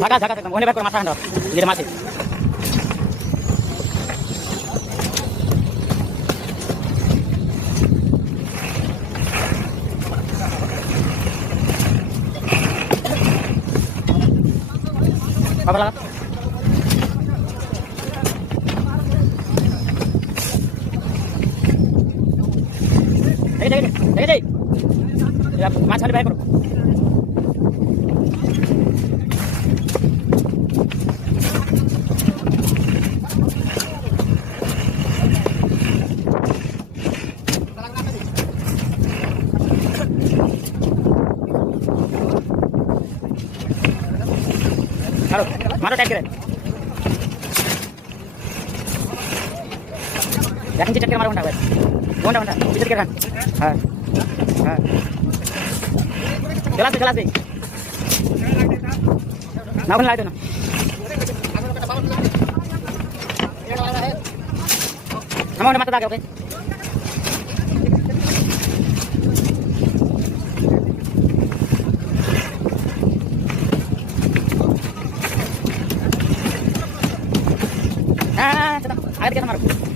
ঢাকা ঢাকা একদম ওখানে ব্যাক করে মাথা হান্ডা যেটা মাছি বাবা লাগা দেখে মাছ ছাড়ি বাই করো मारो मारो टाइट करे देखिए चक्कर मारो घंटा घंटा पीछे के खान हाँ हाँ चला से ना बन लाए तो ना हमारे माता दागे ओके हाँ आगे क्या मारो